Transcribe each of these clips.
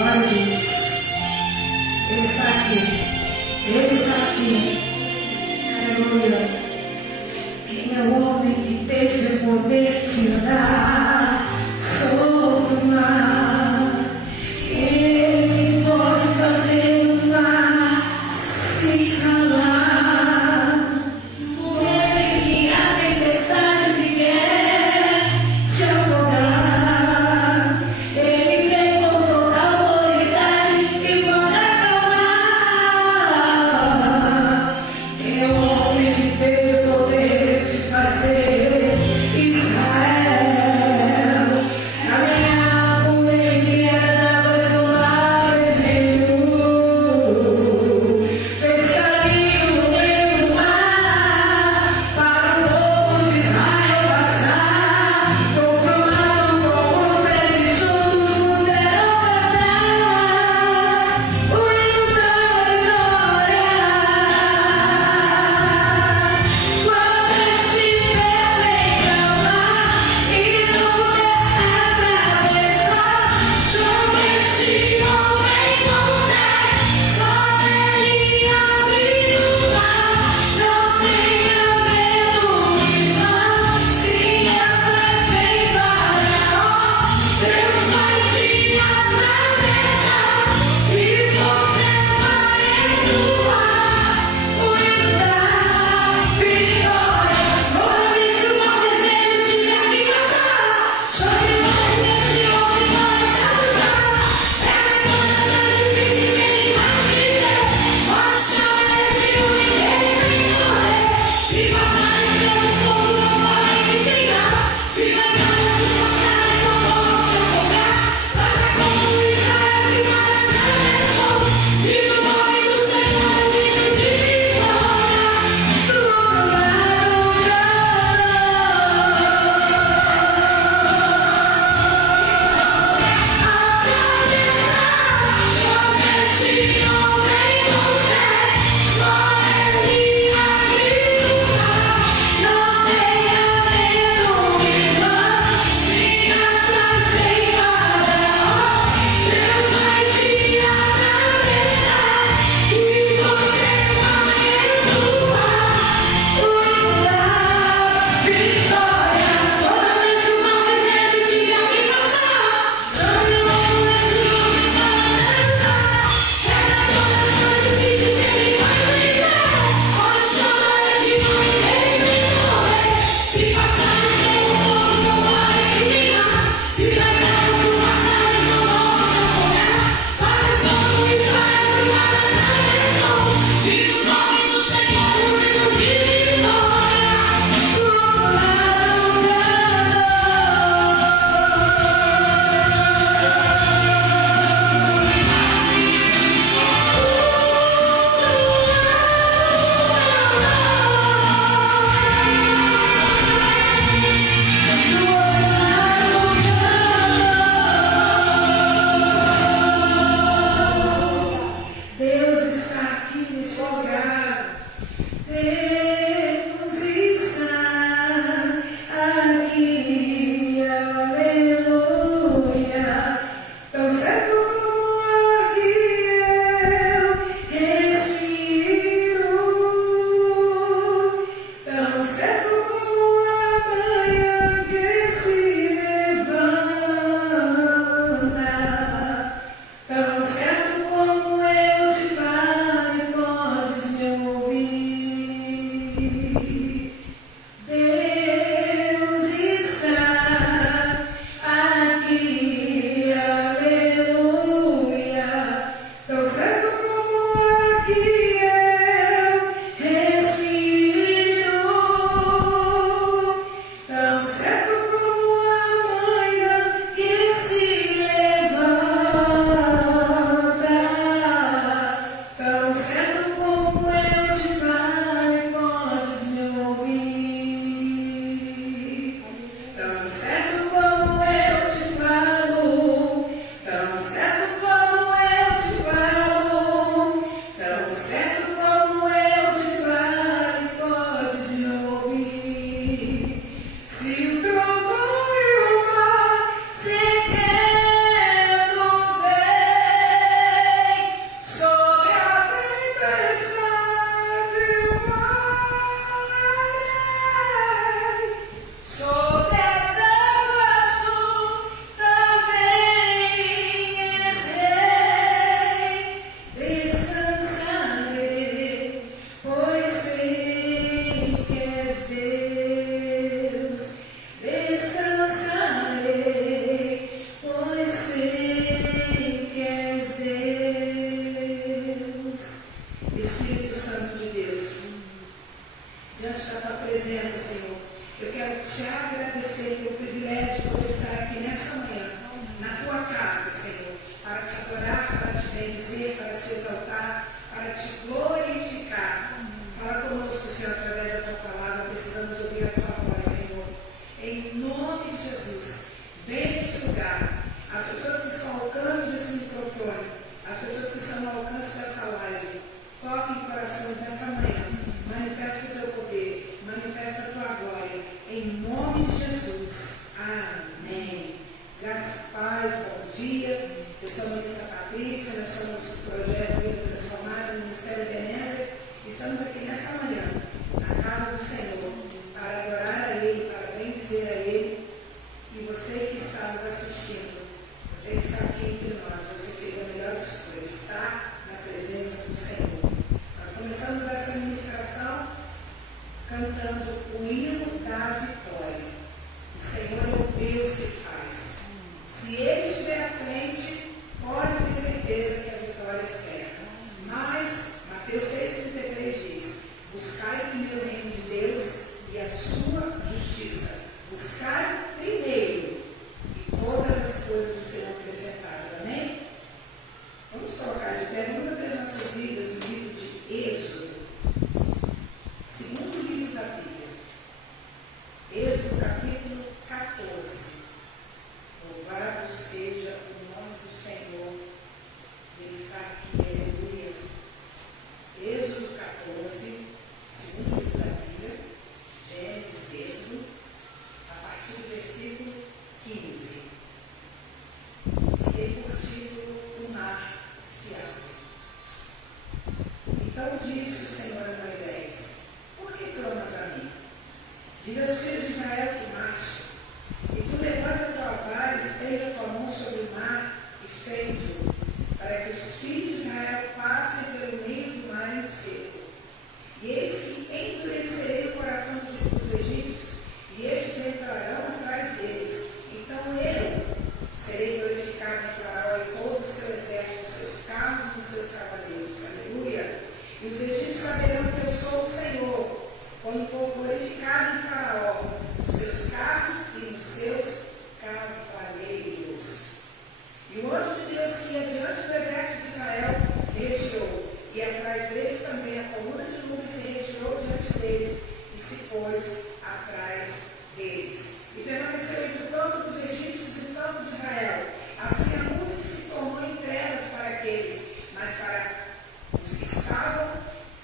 Glória a Deus. Ele está aqui. Ele está aqui. Aleluia. Quem é o homem que teve o poder de andar sobre o mar? Ele pode fazer o mar se calar. Por ele que a tempestade vier te afogar. Ele vem com toda a autoridade e manda acalmar. É o homem que teve o poder de fazer Israel bendizer, para te exaltar, para te glorificar. Fala conosco, Senhor, através da tua palavra. Precisamos ouvir a tua voz, Senhor. Em nome de Jesus, vem neste lugar. As pessoas que estão ao alcance desse microfone, as pessoas que estão ao alcance dessa live, toque em corações nessa manhã. Manifesta o teu poder, manifesta a tua glória. Em nome de Jesus. Amém. Graças a paz, bom dia. Eu sou a ministra Patrícia, nós somos do projeto Vida Transformada no Ministério Ebenezer. Estamos aqui nessa manhã, na casa do Senhor, para adorar a Ele, para bendizer a Ele. E você que está nos assistindo, você que está aqui entre nós, você fez a melhor escolha, estar na presença do Senhor. Nós começamos essa ministração cantando o hino da vitória. O Senhor é o Deus que faz. Se Ele estiver à frente, pode ter certeza que a vitória é certa. Mas, Mateus 6,33 diz: buscai primeiro o reino de Deus e a sua justiça. Buscai primeiro, e todas as coisas vos serão acrescentadas. Amém? Vamos colocar de pé, vamos abrir as nossas Bíblias no livro de Êxodo, segundo livro da Bíblia. Êxodo capítulo 14. Louvado seja o nome do Senhor. Ele está aqui, aleluia. Êxodo 14, segundo livro da Bíblia, Gênesis, Êxodo, a partir do versículo 15. E tem por título: o mar se abre. Então disse o Senhor a Moisés: por que clamas a mim? Diz aos filhos de Israel que marchem. E tu levanta a tua vara, estende a tua mão sobre o mar e fende-o, para que os filhos de Israel passem pelo meio do mar em seco. E eis que endurecerei o coração dos egípcios, e estes entrarão atrás deles. Então eu serei glorificado em Faraó e todo o seu exército, os seus carros e os seus cavaleiros. Aleluia! E os egípcios saberão que eu sou o Senhor, quando for glorificado em Faraó, nos seus carros e nos seus cavaleiros. E o anjo de Deus que ia diante do exército de Israel se retirou, e atrás deles também a coluna de nuvem se retirou diante deles e se pôs atrás deles. E permaneceu entre o campo dos egípcios e o campo de Israel. Assim a nuvem se tornou em trevas para aqueles, mas para os que estavam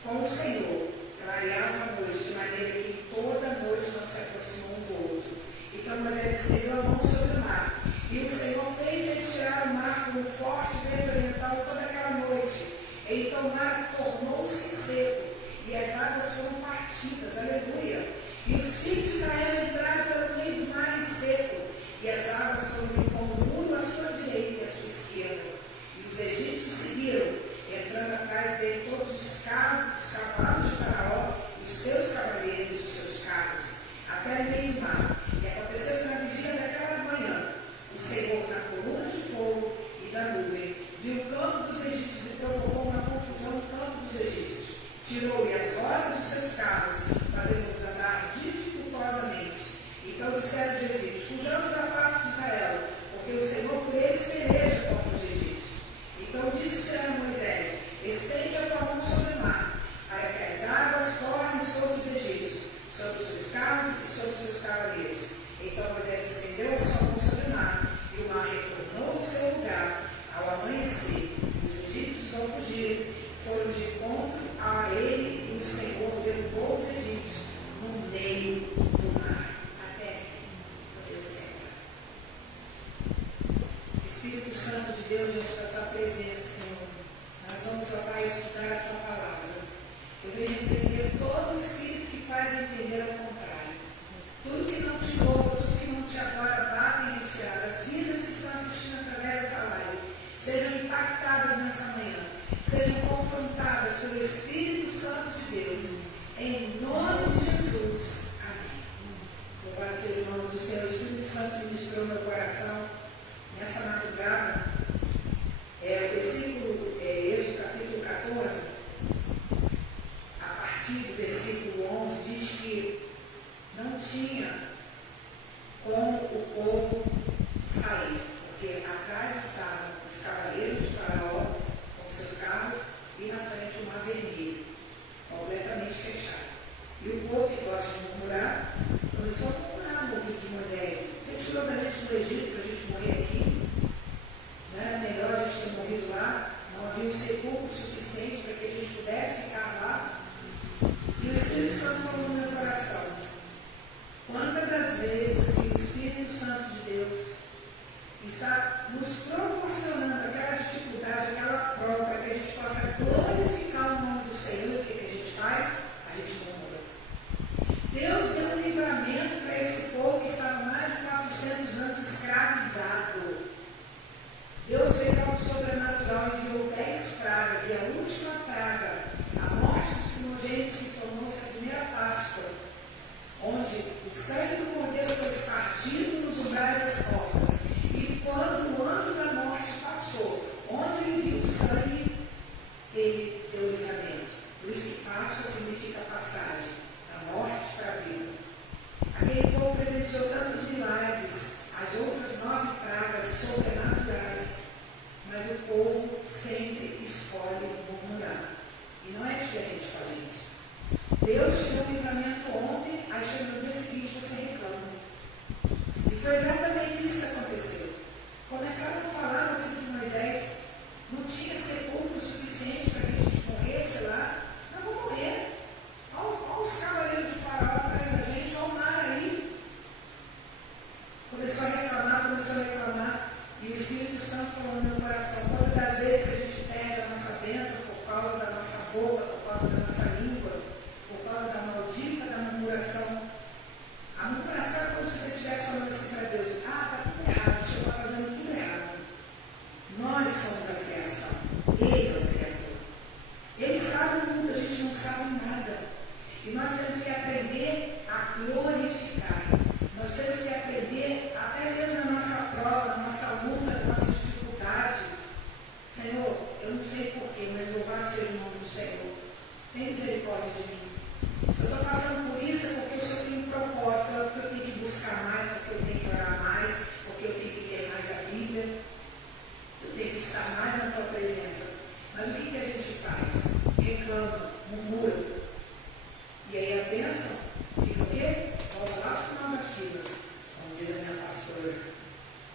com o Senhor clareava a noite, de maneira que toda noite não se aproximou um do outro. Então Moisés estendeu a mão sobre o mar, e o Senhor fez ele tirar o mar com um forte vento oriental toda aquela noite. E então o mar tornou-se seco, e as águas foram partidas. Aleluia! E os filhos de Israel entraram pelo meio do mar em seco, e as águas foram como um muro à sua direita e à sua esquerda. E os egípcios seguiram, entrando atrás dele todos os cavalos de Faraó, e os seus cavaleiros e os seus carros, até o meio do mar. E aconteceu que na vigília daquela manhã, o Senhor, na coluna de fogo e da nuvem, viu o campo dos egípcios e provocou uma confusão no campo dos egípcios. Tirou-lhe as rodas dos seus carros, fazendo-os andar dificultosamente. Então disseram os egípcios: fujamos da face de Israel, porque o Senhor por eles peleja contra os egípcios. Então disse o Senhor a Moisés: estende a tua mão sobre o mar, para que as águas corram sobre os egípcios, sobre os seus carros e sobre os seus cavaleiros. Então Moisés estendeu a sua mão sobre o mar, e o mar retornou ao seu lugar ao amanhecer. Os egípcios, ao fugir, foram de encontro a ele, e o Senhor derrubou os egípcios no meio do mar. Até aqui, poder sentar. Espírito Santo de Deus, diante da tua presença, Senhor, nós vamos, ó Pai, estudar a tua palavra. Eu venho repreender todo o espírito que faz entender ao contrário. Tudo que não te louva, tudo que não te adora, bata em retirada. As vidas que estão assistindo através dessa live sejam impactadas nessa manhã, sejam confrontadas pelo Espírito Santo de Deus, em nome de Jesus. Amém. Louvado seja o nome do Senhor. O Espírito Santo ministrou meu coração nessa madrugada. O versículo, Êxodo capítulo 14, a partir do versículo 11, diz que não tinha como o povo sair, porque atrás estavam os cavaleiros de Faraó está nos proporcionando aquela dificuldade, aquela prova, para que a gente possa glorificar o nome do Senhor. O que a gente faz? A gente murmura. Deus deu um livramento para esse povo que estava mais de 400 anos escravizado. Deus fez algo sobrenatural, enviou 10 pragas, e a última praga, a morte dos primogênitos, que tornou-se a primeira Páscoa, onde o sangue do Cordeiro foi espargido nos umbrais das portas. E quando o anjo da morte passou, onde ele viu o sangue, ele deu livramento. Por isso que Páscoa significa passagem, da morte para a vida. Aquele povo presenciou tantos milagres, as outras 9 pragas sobrenaturais, mas o povo sempre escolhe murmurar. E não é diferente com a gente. Deus te deu um livramento ontem, aí chega no dia seguinte você reclama. E foi exatamente isso que aconteceu. Começaram a falar no vídeo de Moisés, não tinha sepulcro suficiente para que a gente morresse lá. Não vou morrer. Olha os cavaleiros de Faraó atrás da gente, olha o mar aí. Começou a reclamar, e o Espírito Santo falou no meu coração: quantas das vezes que a gente perde a nossa bênção por causa da nossa boca, por causa da nossa língua, por causa da maldita, da murmuração. A murmuração é como se você estivesse falando assim para Deus: está tudo errado, o Senhor está fazendo tudo errado. Nós somos a criação, Ele é o Criador. Ele sabe tudo, a gente não sabe nada. E nós temos que aprender a glorificar. Nós temos que aprender, até mesmo na nossa prova, na nossa luta, na nossa dificuldade. Senhor, eu não sei porquê, mas louvado seja o nome do Senhor. Tem misericórdia de mim. Se eu estou passando por isso, é porque o Senhor tem um propósito, é porque eu tenho que buscar mais, porque eu tenho que orar mais, porque eu tenho que ler mais a Bíblia, eu tenho que estar mais na tua presença. Mas o que a gente faz? Reclama, murmura. E aí a bênção fica o quê? Volta lá para o final da fila, como diz a minha pastora.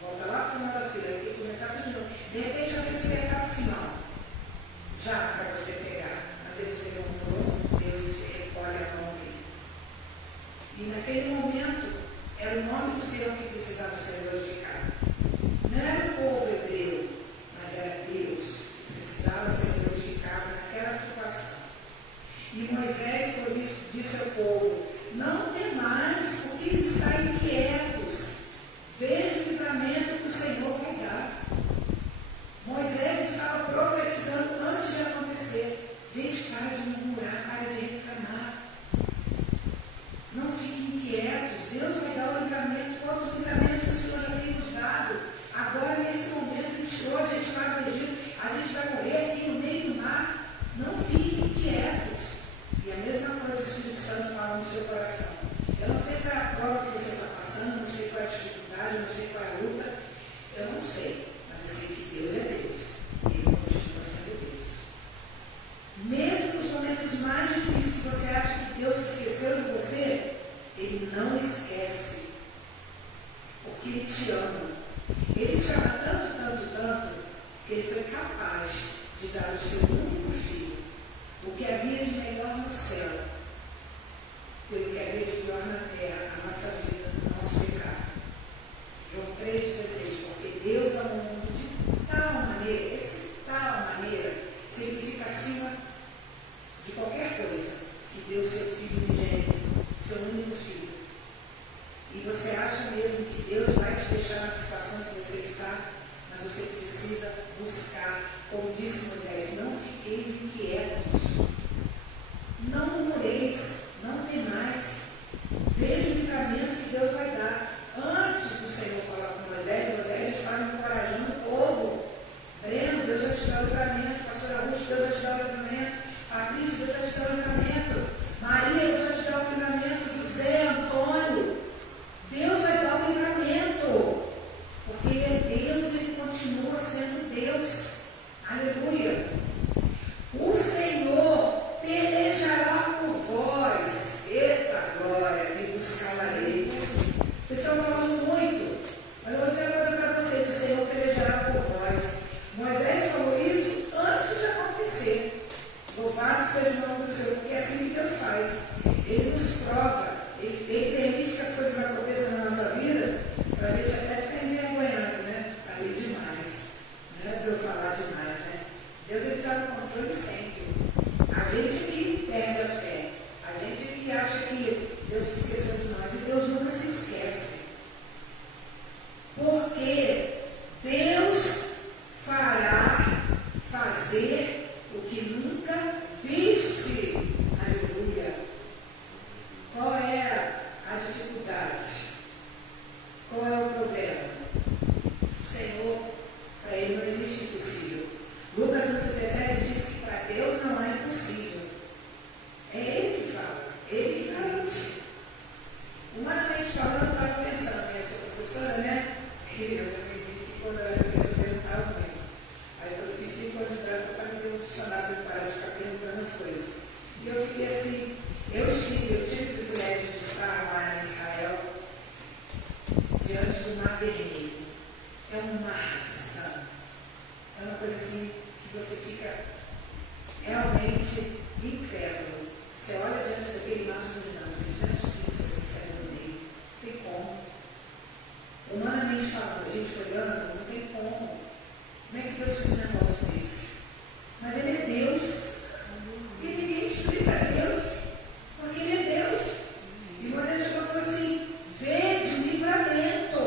Volta lá para o final da fila, aí tem que começar tudo de novo. De repente a bênção ia estar assim, ó, já para você pegar. Mas aí você murmurou, Deus recolhe a mão dele. E naquele momento, era o nome do Senhor que precisava ser glorificado. Não era o povo hebreu, mas era Deus que precisava ser glorificado naquela situação. E Moisés, por isso, disse ao povo: não temais, porque eles estão inquietos. Veja o livramento que o Senhor vai dar. Moisés estava profetizando antes de acontecer. Gente, para de murmurar, para de reclamar. Não fiquem inquietos. Deus vai dar o livramento, todos os livramentos que o Senhor já tem nos dado. Agora, nesse momento, Ele tirou a gente lá do Egito, a gente vai morrer aqui no meio do mar. Não fiquem inquietos. E a mesma coisa o Espírito Santo fala no seu coração. Eu não sei qual é a prova que você está passando, não sei qual é a dificuldade, eu não sei qual é a luta. Eu não sei, mas eu sei que Deus é Deus. E Ele continua sendo Deus. Mesmo nos momentos mais difíceis que você acha que Deus se esqueceu de você, Ele não esquece. Porque Ele te ama. Ele te ama tanto, tanto, tanto, que Ele foi capaz de dar o seu único filho, o que havia de melhor no céu, pelo que havia de pior na terra, a nossa vida, o nosso pecado. João 3,16, porque Deus amou o mundo de tal maneira, esse tal maneira significa acima de qualquer coisa, que deu seu Filho unigênito, seu único Filho. E você acha mesmo que Deus vai te deixar na situação que você está, mas você precisa buscar, como disse Moisés: não fiqueis inquietos, não murmureis, não temais. Veja o livramento que Deus vai dar. Antes do Senhor falar com Moisés estava encorajando o povo. Breno, Deus vai te dar o livramento. Pastora Ruth, Deus vai te dar o livramento. Patrícia, Deus vai te dar o livramento. Maria, Deus vai te dar o livramento. José, Antônio, Deus vai dar o livramento. Porque Ele é Deus e Ele continua sendo Deus. Aleluia. O Senhor pelejará por vós. Eita glória, e vos calareis. Vocês estão falando muito, mas eu vou dizer uma coisa para vocês: o Senhor pelejará por vós. Moisés falou isso antes de acontecer. Louvado seja o nome do Senhor, porque é assim que Deus faz. Ele nos prova, Ele permite que as coisas aconteçam na nossa vida, para a gente até ficar envergonhado, né? razão. É uma coisa assim que você fica realmente incrédulo. Você olha diante daquele mar de não, não é possível você consegue no meio. Não tem como. Humanamente falando, a gente olhando, não tem como. Como é que Deus fez um negócio desse? Mas Ele é Deus. E ninguém explica Deus, porque Ele é Deus. E Moisés chegou e falou assim: vede livramento.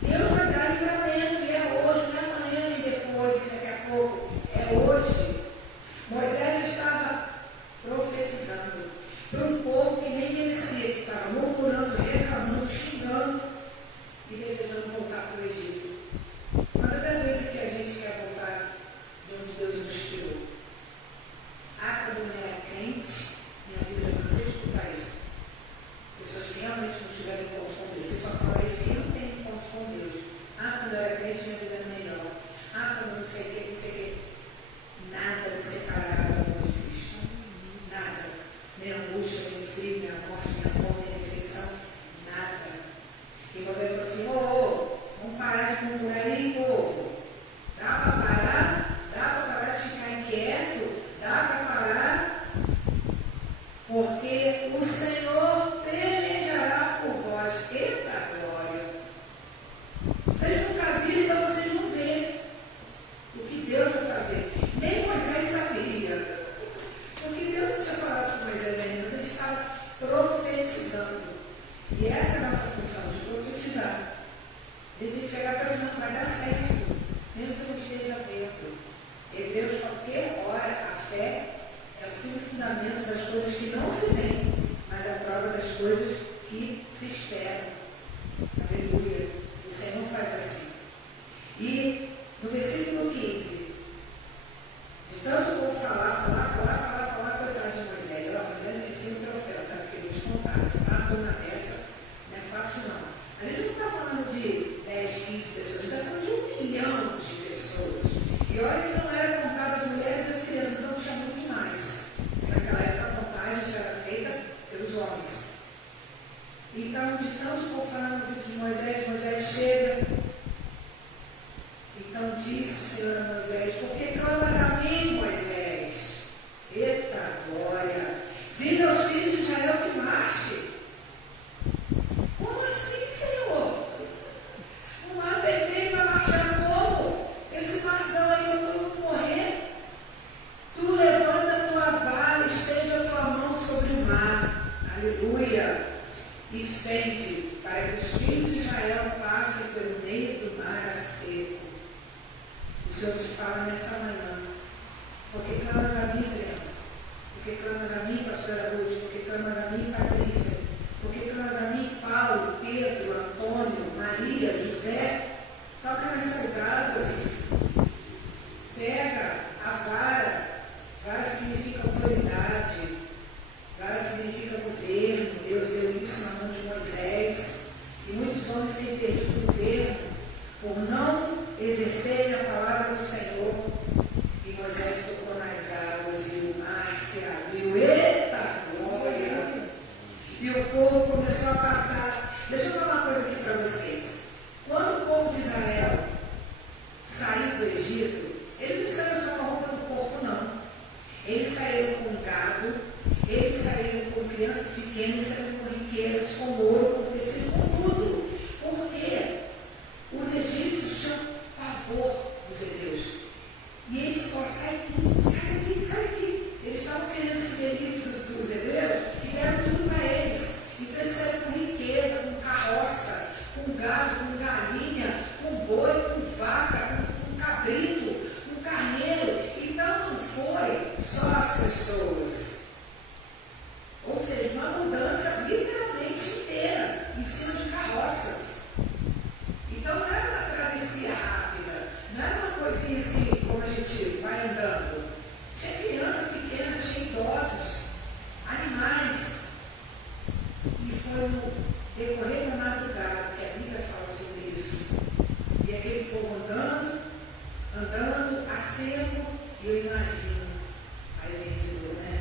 Deus vai dar livramento, e é hoje, não é amanhã, nem depois, nem daqui a pouco. É hoje. Moisés estava profetizando para um povo que nem merecia, que estava murmurando, reclamando, xingando e desejando voltar para o Egito. Quantas das vezes que a gente quer voltar de onde Deus nos tirou? Quando eu era crente, minha vida já cansei de escutar isso. Pessoas que realmente não tiveram encontro com Deus. O pessoal fala isso, eu não tenho encontro com Deus. Quando eu era crente, minha vida era melhor. Quando não sei o que, não sei o que. Nada me separará do amor de Cristo. Nada. Nem angústia, nem frio, nem a morte, nem a fome, nem a perseguição. Nada. E você falou assim: vamos parar de murmurar aí, povo. Dá para parar? Dá para parar de ficar inquieto? Dá para parar? Porque o Senhor pelejará por vós. Eita glória! Vocês nunca viram, então vocês não veem o que Deus vai fazer. Nem Moisés sabia. Porque Deus não tinha falado com Moisés ainda, mas ele estava profetizando. E essa é a nossa função, de profetizar. De chegar para assim: não vai dar certo, mesmo que eu não esteja vendo. E Deus, qualquer hora, a fé é o fim e fundamento das coisas que não se veem, mas a prova das coisas que se esperam. Aleluia. O Senhor faz assim. E no versículo 15, de tanto como falar, coitado de Moisés. Moisés merecia um troféu, tá? Porque eles contaram. Uma turma dessa não é fácil, não. A gente não está falando de 10, 15 pessoas, a gente está falando de 1 milhão de pessoas. E olha que não era contado as mulheres e as crianças, então tinha muito mais. Naquela época a contagem já era feita pelos homens. Então, de tanto por falar no vídeo de Moisés, Moisés chega. Então disse o Senhor a Moisés: por que clamas a mim, Moisés? Eita glória! Diz aos filhos de Israel que marche. Como assim, Senhor? O mar vermelho vai marchar como? Esse marzão aí vai todo mundo morrer. Tu levanta a tua vara, estende a tua mão sobre o mar. Aleluia. E fende, para que os filhos de Israel passem pelo meio do mar a seco. O Senhor te fala nessa manhã: por que clamas a mim, Breno? Por que clamas a mim, pastora Ruth? Por que clamas a mim, Patrícia? Por que clamas a mim, Paulo, Pedro, Antônio, Maria, José? Toca nessas águas. Pega a vara. Vara significa autoridade. Vara significa governo. Deus deu isso na mão de Moisés. E muitos homens têm perdido o governo por não exercerem a palavra do Senhor. E Moisés tocou nas águas e o mar se abriu. Eita glória! E o povo começou a passar. Deixa eu falar uma coisa aqui para vocês. Quando o povo de Israel saiu do Egito, eles não saíram só com a roupa do corpo, não. Eles saíram com gado, eles saíram com crianças pequenas, saíram com riquezas, com ouro, com tecido, com tudo. Por quê? Os egípcios tinham pavor dos hebreus. E eles só saem tudo, sai daqui. Eles estavam querendo se livre dos hebreus e deram tudo para eles. Então eles saíram com riqueza, com carroça, com gado, com galinha, com boi, com vaca, com cabrito, com carneiro. Então não foi só as pessoas. Ou seja, uma mudança literalmente inteira, em cima de carroças. Então não era uma travessia rápida, não era uma coisinha assim, como a gente vai andando. Tinha criança pequena, tinha idosos, animais. E foi no decorrer da madrugada, que a Bíblia fala sobre isso. E aquele povo andando a seco, e eu imagino, aí vem de novo, né?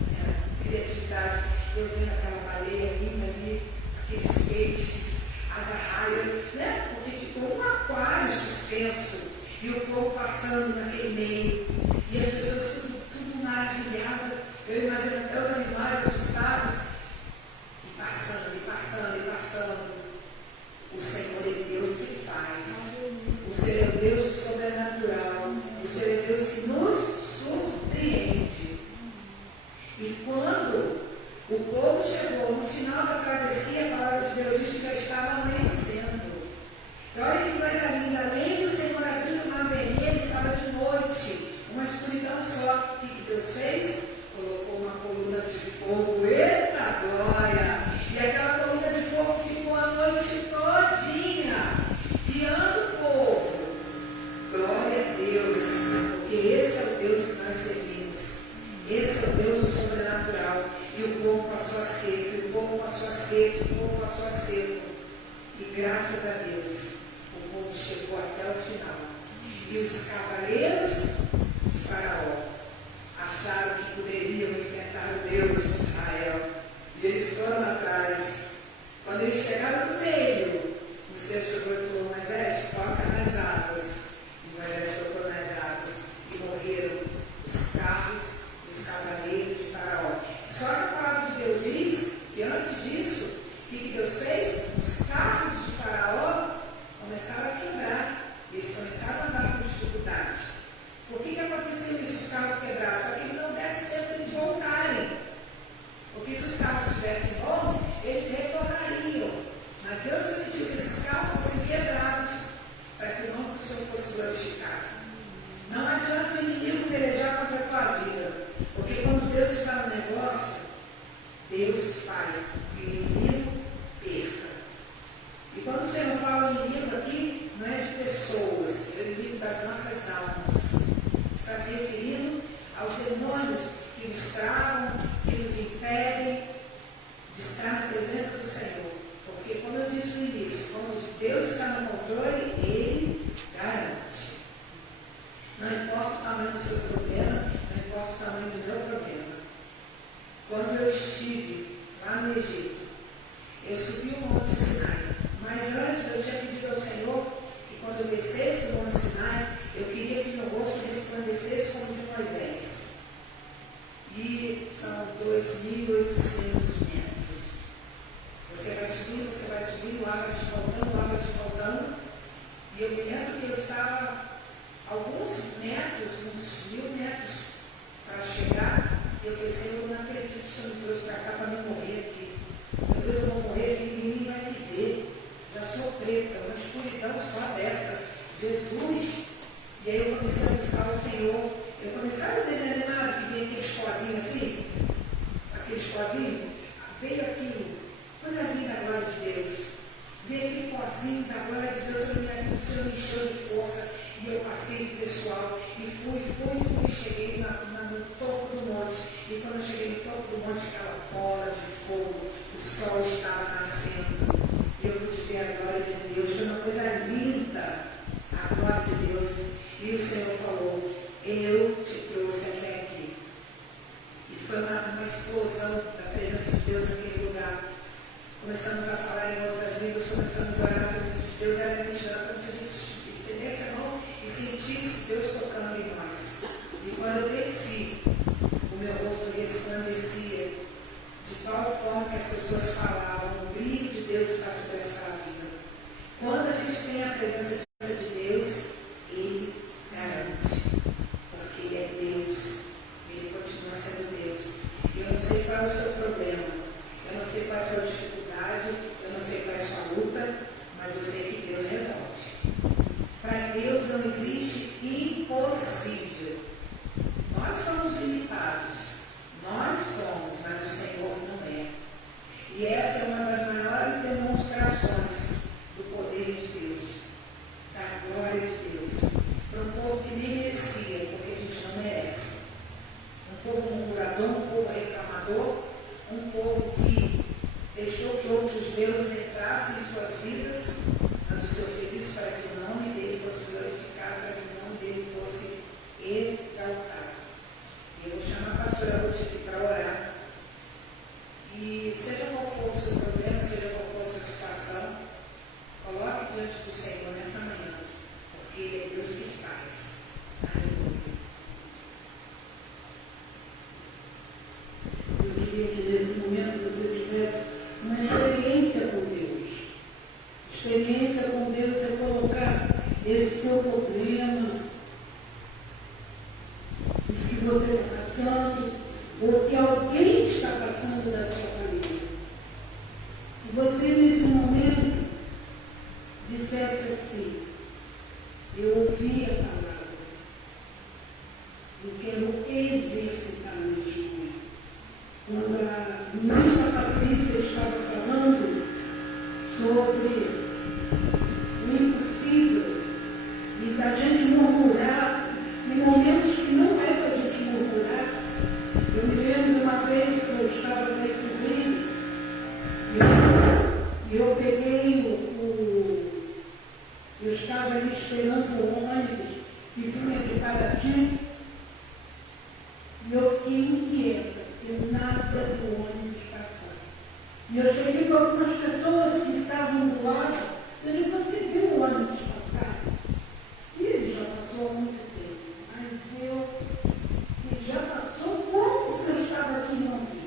Minha criatividade, eu vendo aquela baleia ali, aqueles peixes, as arraias, né? Porque ficou um aquário incenso, e o povo passando naquele meio, e as pessoas tudo maravilhadas. Eu imagino até os animais assustados, e passando, e passando, e passando. O Senhor é Deus que faz. O Senhor é Deus do sobrenatural. O Senhor é Deus que nos surpreende. E quando o povo chegou no final da travessia, a palavra de Deus diz que já estava amanhecendo. E olha que coisa linda, além do Senhor abrir o mar vermelho, estava de noite, uma escuridão só. O que Deus fez? Colocou uma coluna de fogo. Eita glória! E aquela coluna de fogo ficou a noite todinha, guiando o povo. Glória a Deus, porque esse é o Deus que nós servimos. Esse é o Deus do sobrenatural. E o povo passou a seco, e o povo passou a seco, o povo passou a seco. E graças a Deus, o povo chegou até o final. E os cavaleiros de Faraó acharam que poderiam enfrentar o Deus de Israel. E eles foram atrás. Quando eles chegaram no meio, o Senhor chegou e falou: Moisés, toca nas águas. E Moisés tocou nas águas. E morreram os carros e os cavaleiros de Faraó. Só que a palavra de Deus diz que antes disso, o que Deus fez? Os carros de Faraó começaram a quebrar. Eles começaram a andar com dificuldade. Por que aconteceu isso, os carros quebrados? Para que não desse tempo de eles voltarem. Porque se os carros estivessem bons, eles retornariam. Mas Deus permitiu que esses carros fossem quebrados para que o nome do Senhor fosse glorificado. Não adianta o inimigo pelejar contra a tua vida. Porque quando Deus está no negócio, Deus faz que o inimigo perca. E quando o Senhor fala inimigo aqui, não é de pessoas, é o inimigo das nossas almas. Está se referindo aos demônios que nos travam, que nos impedem de estar na presença do Senhor. Porque, como eu disse no início, quando Deus está no controle, Ele garante. Não importa o tamanho do seu problema, não importa o tamanho do meu problema. Quando eu estive lá no Egito, eu subi o Monte Sinai. Mas antes eu tinha pedido ao Senhor que quando eu descesse do Monte Sinai, eu queria que meu rosto resplandecesse como de Moisés. E são 2.800 metros. Você vai subindo, água te faltando. E eu me lembro que eu estava alguns metros, uns 1.000 metros para chegar. E eu falei: Senhor, eu não acredito que o Senhor me trouxe para cá para não morrer aqui. Meu Deus, eu vou morrer aqui, ninguém vai me ver. Já sou preta, uma escuridão só dessa. Jesus. E aí eu comecei a buscar o Senhor. Eu comecei a desanimar, que vinha aqueles pozinhos assim, aqueles pozinhos, veio aquilo, coisa linda da glória de Deus. Veio aquele pozinho da glória de Deus, o Senhor me encheu de força, e eu passei pro pessoal, e fui, cheguei no topo do monte, e quando eu cheguei no topo do monte, aquela bola de fogo, o sol estava nascendo, e eu pude ver a glória de Deus. Foi uma coisa linda, a glória de Deus. E o Senhor falou: eu te trouxe até aqui. E foi uma explosão da presença de Deus naquele lugar. Começamos a falar em outras línguas, começamos a orar na presença de Deus. Era mentira, como se a gente estendesse a mão e sentisse Deus tocando em nós. E quando eu desci, o meu rosto resplandecia de tal forma que as pessoas falavam: o brilho de Deus está sobre a sua vida. Quando a gente tem a presença de Deus, Ele garante. Porque Ele é Deus. Ele continua sendo Deus. Eu não sei qual é o seu problema. Eu não sei qual é a sua dificuldade. Eu não sei qual é a sua luta. Mas eu sei que Deus resolve. Para Deus não existe impossível. Nós somos limitados. Nós somos, mas o Senhor não é. E essa é uma das maiores demonstrações do poder de Deus, da glória de Deus, para um povo que nem merecia, porque a gente não merece. Um povo murmurador, um povo reclamador, um povo que deixou que outros deuses entrassem em suas vidas, mas o Senhor fez isso para que o nome dele fosse glorificado, para que o nome dele fosse problema, isso que você está passando, ou que alguém está passando da sua família. E você, nesse momento, dissesse assim: eu ouvi a palavra, eu quero exercitar mesmo. Quando a ministra Patrícia estava falando sobre o impossível e da gente murmurar em momentos que não é para a gente murmurar. Eu me lembro de uma vez que eu estava na Rio e eu peguei eu estava ali esperando o ônibus que vinha de Paraty e eu fiquei inquieta, porque nada do ônibus passava. E eu cheguei para algumas pessoas que estavam do lado, eu disse: você viu o ônibus passar? E ele já passou há muito tempo, mas ele já passou como se eu estava aqui e não vi.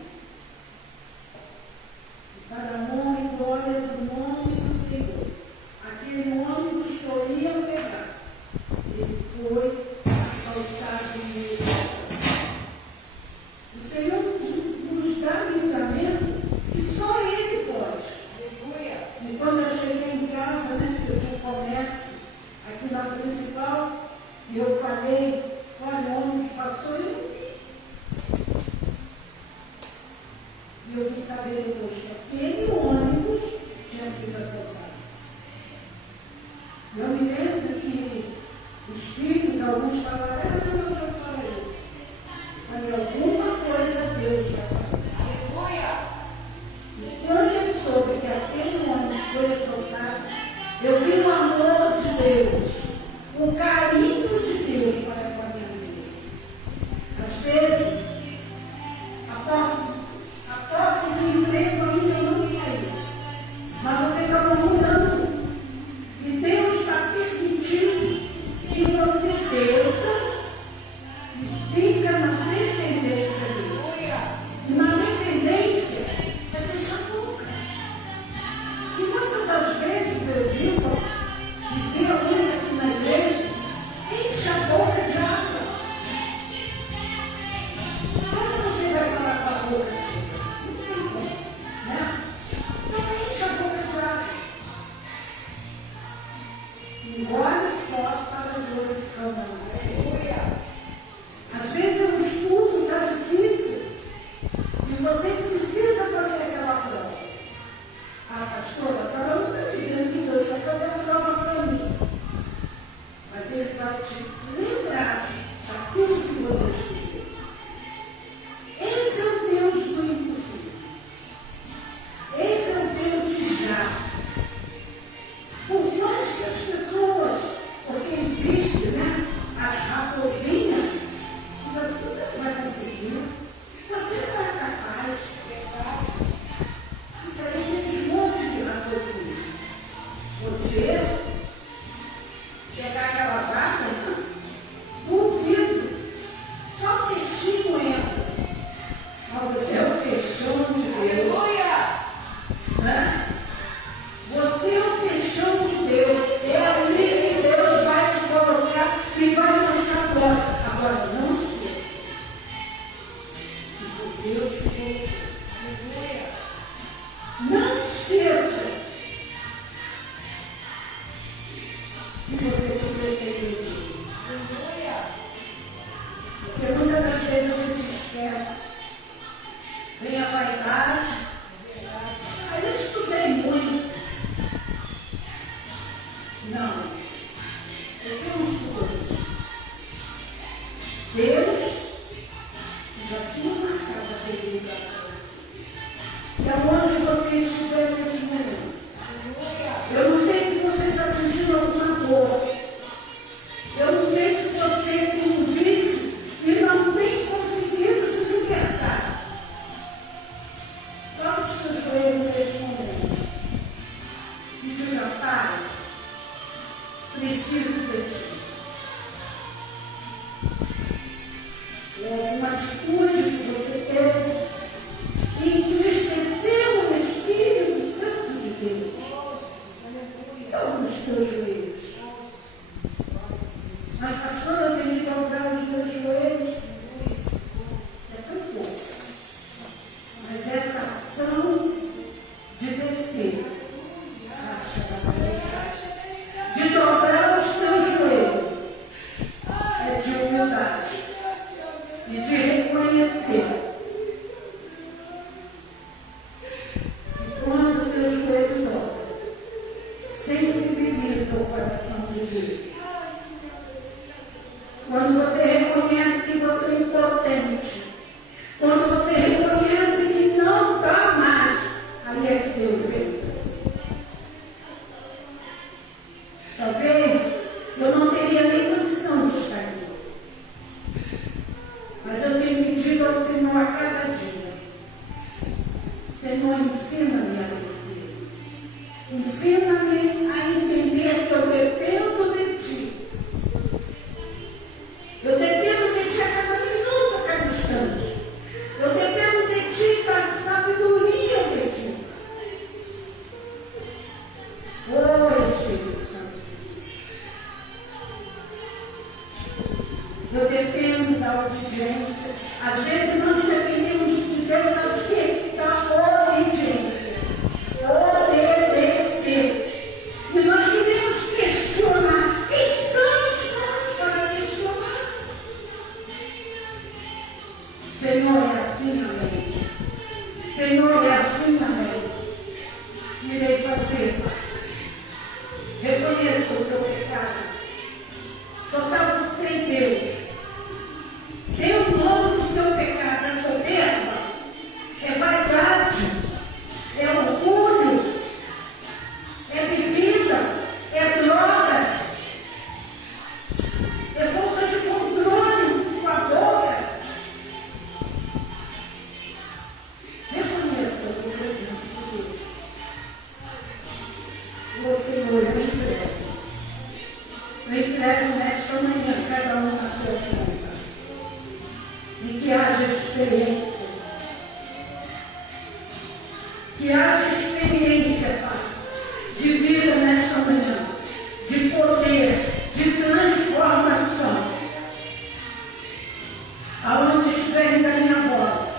E para a honra e glória do nome do Senhor, aquele ônibus que eu ia pegar, ele foi assaltado nele. O Senhor nos dá livramento que só Ele pode. Aleluia. E quando eu cheguei em casa, porque eu tinha comércio aqui na principal, e eu falei: olha, o ônibus passou e eu não vi. E eu vim saber depois que aquele ônibus tinha sido assaltado. Eu me lembro que os filhos, alguns falaram: mas eu já falei. Falei: alguma coisa Deus já passou. Aleluia! E quando eu soube que aquele ônibus foi assaltado, eu vi o amor de Deus, o carinho de Deus para com a minha vida. Às vezes, a porta do emprego ainda não saiu, mas você está murmurando. E Deus está permitindo que você desça e fica na dependência dele. E na dependência é fechar a boca. E muitas das vezes eu digo, dizia muito aqui na igreja: enche a boca de água. Como você vai falar com a boca cheia? Não tem como, né? Então enche a boca de água. Engole só para glorificar o Senhor. Às vezes o estudo está difícil e você precisa fazer aquela prova. Ah, pastora, a senhora não está dizendo que Deus vai fazer a prova para mim. Mas Ele vai te lembrar daquilo que você escreveu. Esse é o Deus do impossível. Esse é o Deus de já. Por mais que as pessoas, porque existe, né, as raposinhas, diz assim: você não vai conseguir, você não é capaz. Isso aí tem um monte de raposinha. Você pegar aquela vaca Mas, pastor, eu tenho que dobrar os meus joelhos. É tão pouco. Mas essa ação de descer, de dobrar os teus joelhos, é de humildade e de reconhecer que quando o teu joelho dobra, sensibiliza o coração de Deus. Quando você reconhece que você é impotente, quando você reconhece que não dá mais, aí é que Deus entra. Talvez eu não teria nem condição de estar aqui. Mas eu tenho pedido ao Senhor a cada dia. Senhor, ensina-me a crescer. Ensina-me a entender que eu dependo de Ti. Eu dependo de Ti a cada minuto, a cada instante. Eu dependo de Ti, da sabedoria de Ti. Oh, Espírito Santo de Deus. Eu dependo da obediência. Às vezes nós dependemos de Deus, sabe o quê? Da obediência. Obedecer. E nós queremos questionar. Quem somos nós para questionar? Senhor, é assim, amém. Senhor, é assim, amém. Irei fazer, Pai. Reconheça o teu pecado. Só está você e Deus. Dê o nome do teu pecado. É soberba, é vaidade, é orgulho, é bebida, é drogas, é falta de controle com a boca. Reconheça o que você diz. O Senhor, eu entrego. Eu entrego nesta manhã cada um na tua conta. E que haja experiência. Que haja experiência, Pai, de vida nesta manhã, de poder, de transformação. Aonde estiver da minha voz.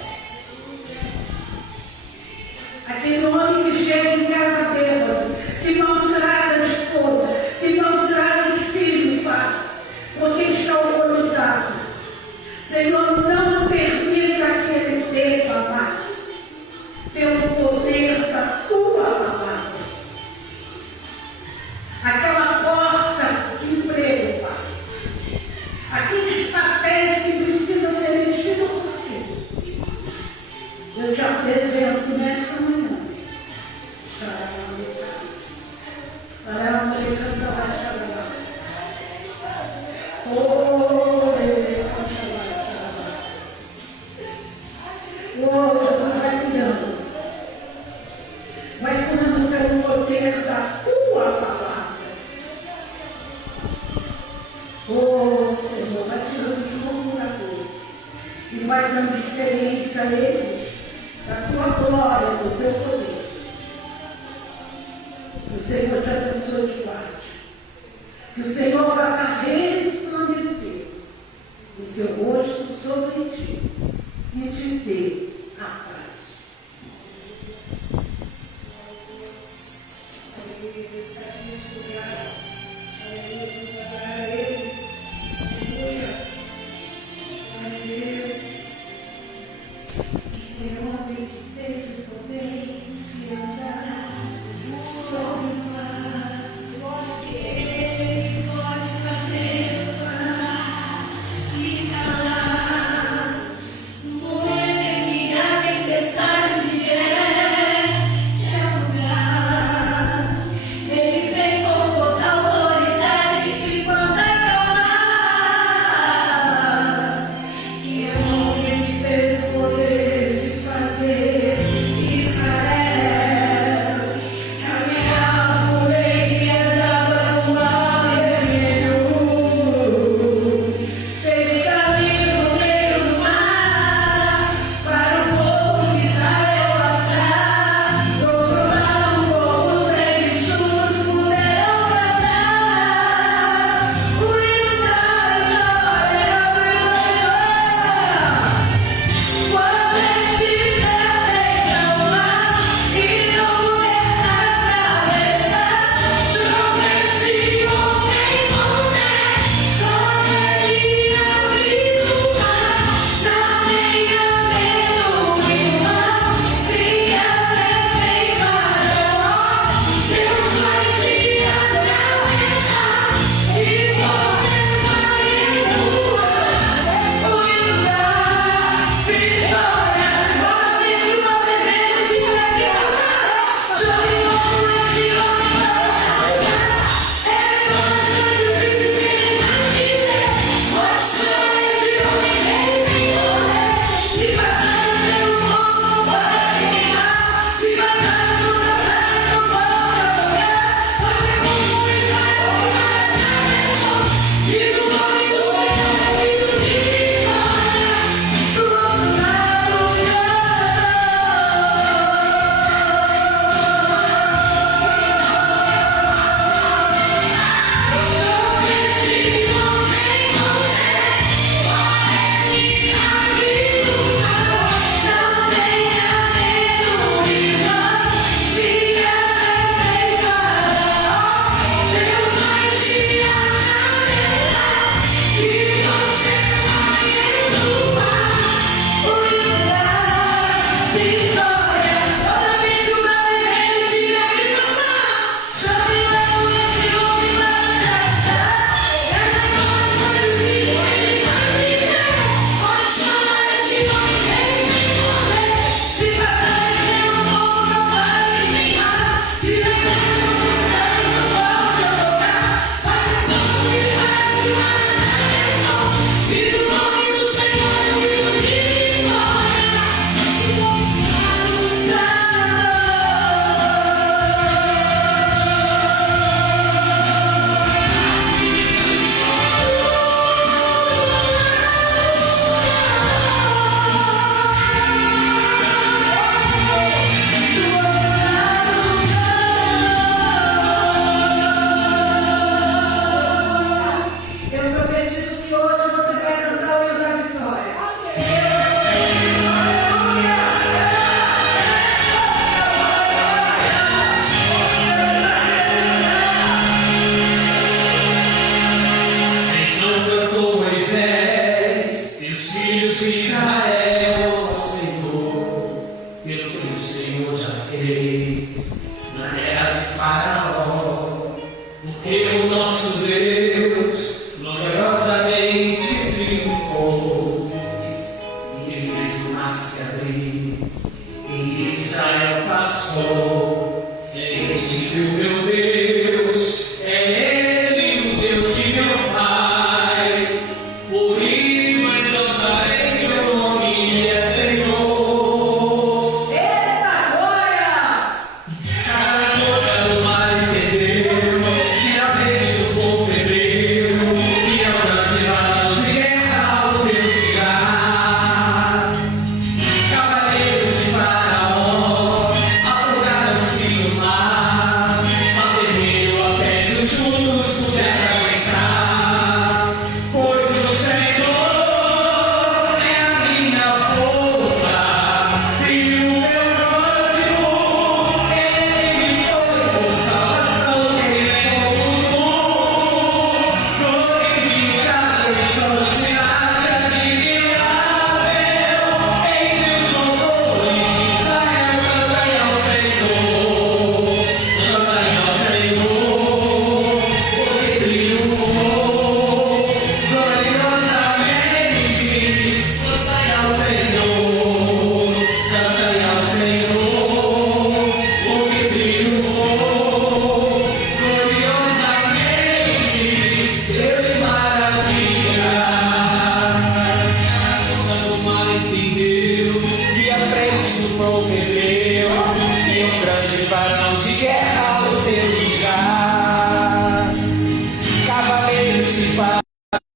Aquele homem que chega em casa bêbado, que maltrata a esposa, que maltrata os filhos, Pai, porque está horrorizado. Senhor, não permita que ele beba mais, pelo poder da tua palavra. Aquela porta de emprego, Pai. Aqueles papéis que precisam ser mexidos por ti. Eu te apresento nesta manhã. Vai curando pelo poder da tua palavra. Oh, Senhor, vai tirando os murmuradores e vai dando experiência a eles da tua glória, do teu poder. Que o Senhor te abençoe e te guarde. Que o Senhor faça